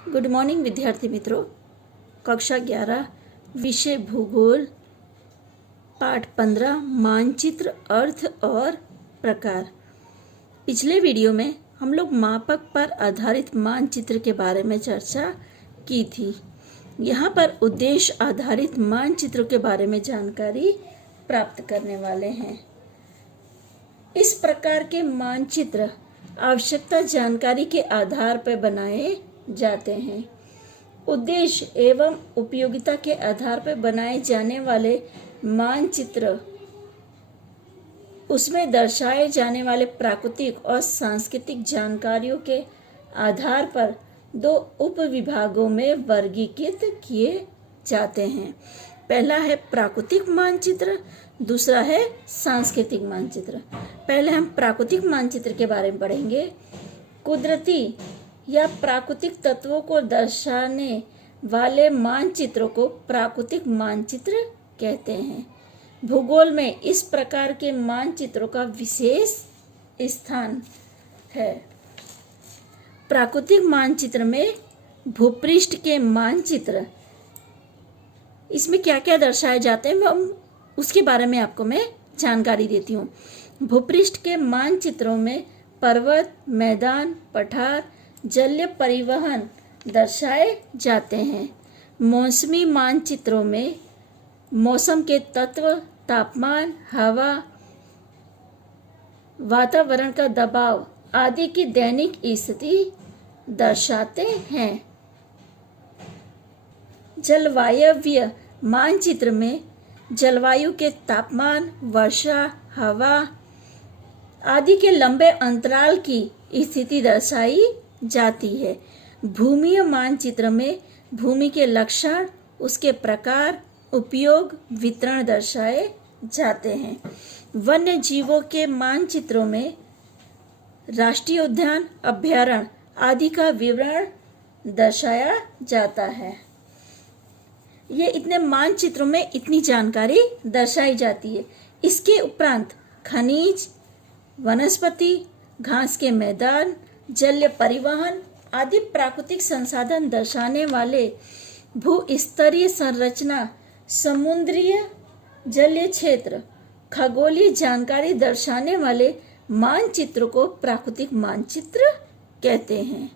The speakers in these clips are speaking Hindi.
गुड मॉर्निंग विद्यार्थी मित्रों। कक्षा 11 विषय भूगोल पाठ 15 मानचित्र अर्थ और प्रकार। पिछले वीडियो में हम लोग मापक पर आधारित मानचित्र के बारे में चर्चा की थी। यहाँ पर उद्देश्य आधारित मानचित्रों के बारे में जानकारी प्राप्त करने वाले हैं। इस प्रकार के मानचित्र आवश्यकता जानकारी के आधार पर बनाए जाते हैं। उद्देश्य एवं उपयोगिता के आधार पर बनाए जाने वाले मानचित्र उसमें दर्शाए जाने वाले प्राकृतिक और सांस्कृतिक जानकारियों के आधार पर दो उपविभागों में वर्गीकृत किए जाते हैं। पहला है प्राकृतिक मानचित्र, दूसरा है सांस्कृतिक मानचित्र। पहले हम प्राकृतिक मानचित्र के बारे में पढ़ेंगे। कुदरती या प्राकृतिक तत्वों को दर्शाने वाले मानचित्रों को प्राकृतिक मानचित्र कहते हैं। भूगोल में इस प्रकार के मानचित्रों का विशेष स्थान है। प्राकृतिक मानचित्र में भूपृष्ठ के मानचित्र, इसमें क्या क्या दर्शाए जाते हैं हम उसके बारे में आपको मैं जानकारी देती हूँ। भूपृष्ठ के मानचित्रों में पर्वत, मैदान, पठार, जलीय परिवहन दर्शाए जाते हैं। मौसमी मानचित्रों में मौसम के तत्व, तापमान, हवा, वातावरण का दबाव आदि की दैनिक स्थिति दर्शाते हैं। जलवायवीय मानचित्र में जलवायु के तापमान, वर्षा, हवा आदि के लंबे अंतराल की स्थिति दर्शाई जाती है। भूमीय मानचित्र में भूमि के लक्षण, उसके प्रकार, उपयोग, वितरण दर्शाए जाते हैं। वन्य जीवों के मानचित्रों में राष्ट्रीय उद्यान, अभयारण्य आदि का विवरण दर्शाया जाता है। ये इतने मानचित्रों में इतनी जानकारी दर्शाई जाती है। इसके उपरांत खनिज, वनस्पति, घास के मैदान, जलीय परिवहन आदि प्राकृतिक संसाधन दर्शाने वाले भूस्तरीय संरचना, समुद्रीय जलीय क्षेत्र, खगोलीय जानकारी दर्शाने वाले मानचित्र को प्राकृतिक मानचित्र कहते हैं।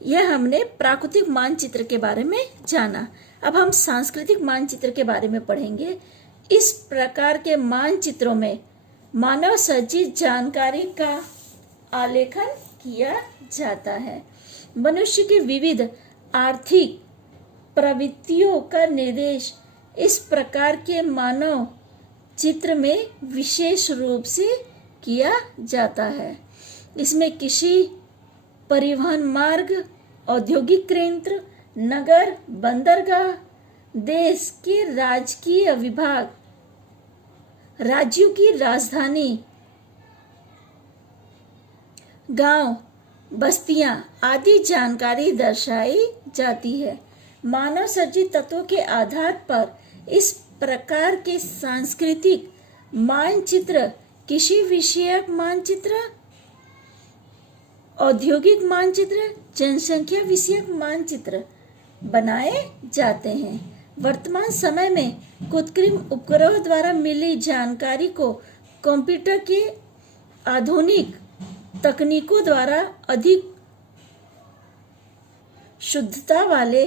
यह हमने प्राकृतिक मानचित्र के बारे में जाना। अब हम सांस्कृतिक मानचित्र के बारे में पढ़ेंगे। इस प्रकार के मानचित्रों में मानव सृजित जानकारी का आलेखन किया जाता है। मनुष्य की विविध आर्थिक प्रवृत्तियों का निर्देश इस प्रकार के मानव चित्र में विशेष रूप से किया जाता है। इसमें कृषि, परिवहन मार्ग, औद्योगिक केंद्र, नगर, बंदरगाह, देश के राजकीय विभाग, राज्यों की राजधानी, गांव, बस्तियां आदि जानकारी दर्शाई जाती है। मानव सृजित तत्वों के आधार पर इस प्रकार के सांस्कृतिक मानचित्र कृषि विषयक मानचित्र, औद्योगिक मानचित्र, जनसंख्या विषयक मानचित्र बनाए जाते हैं। वर्तमान समय में कृत्रिम उपग्रह द्वारा मिली जानकारी को कंप्यूटर के आधुनिक तकनीकों द्वारा अधिक शुद्धता वाले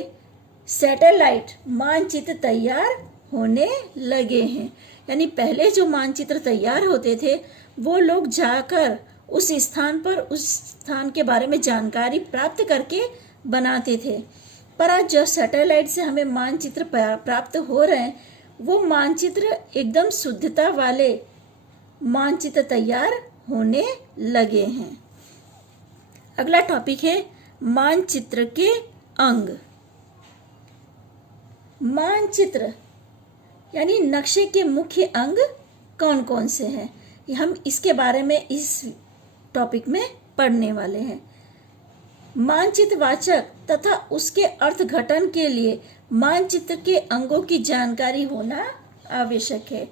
सैटेलाइट मानचित्र तैयार होने लगे हैं। यानी पहले जो मानचित्र तैयार होते थे वो लोग जाकर उस स्थान पर उस स्थान के बारे में जानकारी प्राप्त करके बनाते थे, पर आज जो सैटेलाइट से हमें मानचित्र प्राप्त हो रहे हैं वो मानचित्र एकदम शुद्धता वाले मानचित्र तैयार होने लगे हैं। अगला टॉपिक है मानचित्र के अंग। मानचित्र यानी नक्शे के मुख्य अंग कौन कौन से हैं, हम इसके बारे में इस टॉपिक में पढ़ने वाले हैं। मानचित्र वाचक तथा उसके अर्थघटन के लिए मानचित्र के अंगों की जानकारी होना आवश्यक है।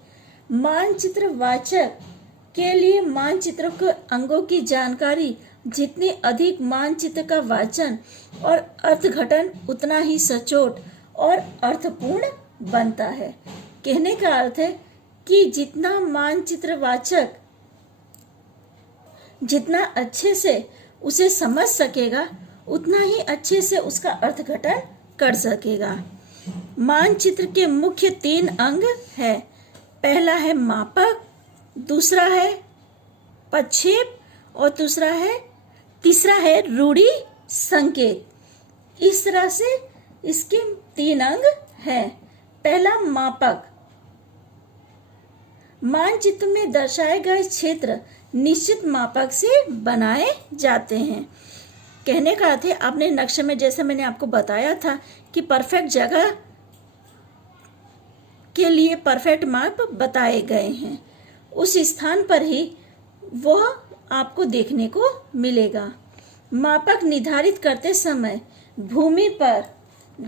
मानचित्र वाचक के लिए मानचित्र के अंगों की जानकारी जितनी अधिक मानचित्र का वाचन और अर्थघटन उतना ही सचोट और अर्थपूर्ण बनता है। कहने का अर्थ है कि जितना मानचित्रवाचक जितना अच्छे से उसे समझ सकेगा उतना ही अच्छे से उसका अर्थघटन कर सकेगा। मानचित्र के मुख्य 3 अंग है। पहला है मापक, दूसरा है प्रक्षेप और तीसरा है रूढ़ि संकेत। इस तरह से इसके 3 अंग हैं। पहला मापक। मानचित्र में दर्शाए गए क्षेत्र निश्चित मापक से बनाए जाते हैं। कहने का अर्थ है आपने नक्शे में, जैसे मैंने आपको बताया था कि परफेक्ट जगह के लिए परफेक्ट माप बताए गए हैं, उस स्थान पर ही वह आपको देखने को मिलेगा। मापक निर्धारित करते समय भूमि पर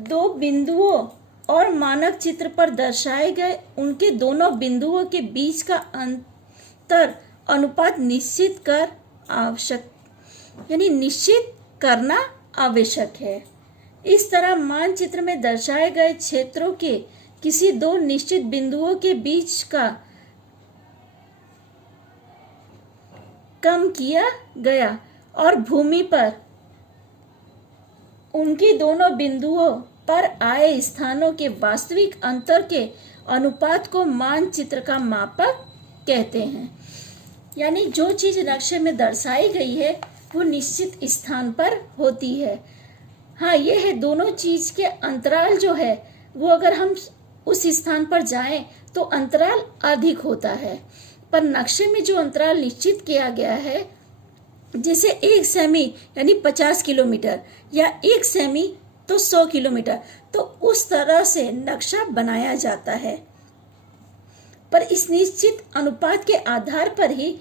2 बिंदुओं और मानक चित्र पर दर्शाए गए उनके दोनों बिंदुओं के बीच का अंतर अनुपात निश्चित करना आवश्यक है। इस तरह मानचित्र में दर्शाए गए क्षेत्रों के किसी 2 निश्चित बिंदुओं के बीच का कम किया गया और भूमि पर उनकी दोनों बिंदुओं पर आए स्थानों के वास्तविक अंतर के अनुपात को मानचित्र का मापक कहते हैं। यानी जो चीज नक्शे में दर्शाई गई है वो निश्चित स्थान पर होती है। हाँ, ये है दोनों चीज के अंतराल जो है वो अगर हम उस स्थान पर जाएं तो अंतराल अधिक होता है, पर नक्शे में जो अंतराल निश्चित किया गया है, जैसे 1 सेमी यानी 50 किलोमीटर या 1 सेमी तो 100 किलोमीटर, तो उस तरह से नक्शा बनाया जाता है। पर इस निश्चित अनुपात के आधार पर ही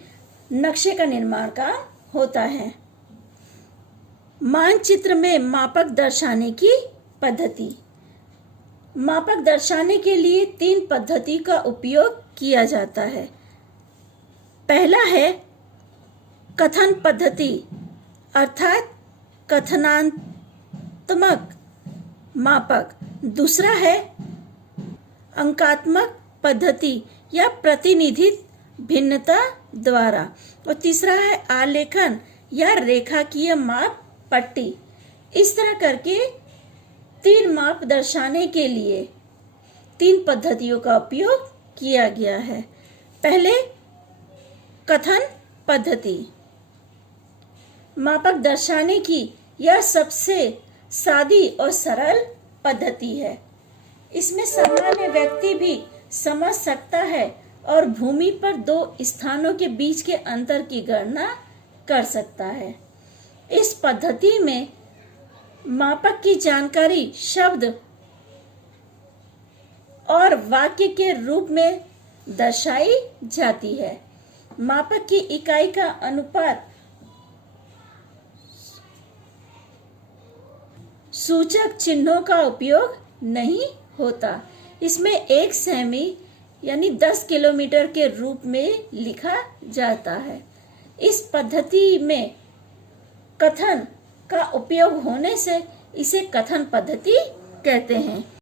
नक्शे का निर्माण का होता है। मानचित्र में मापक दर्शाने की पद्धति। मापक दर्शाने के लिए 3 पद्धति का उपयोग किया जाता है। पहला है कथन पद्धति अर्थात कथनात्मक मापक। दूसरा है अंकात्मक पद्धति या प्रतिनिधित्व भिन्नता द्वारा, और तीसरा है आलेखन या रेखाकीय माप पट्टी। इस तरह करके 3 माप दर्शाने के लिए 3 पद्धतियों का उपयोग किया गया है। पहले कथन पद्धति। मापक दर्शाने की यह सबसे सादी और सरल पद्धति है। इसमें सामान्य व्यक्ति भी समझ सकता है और भूमि पर 2 स्थानों के बीच के अंतर की गणना कर सकता है। इस पद्धति में मापक की जानकारी शब्द और वाक्य के रूप में दर्शाई जाती है। मापक की इकाई का अनुपात सूचक चिन्हों का उपयोग नहीं होता। इसमें 1 सेमी यानी 10 किलोमीटर के रूप में लिखा जाता है। इस पद्धति में कथन का उपयोग होने से इसे कथन पद्धति कहते हैं।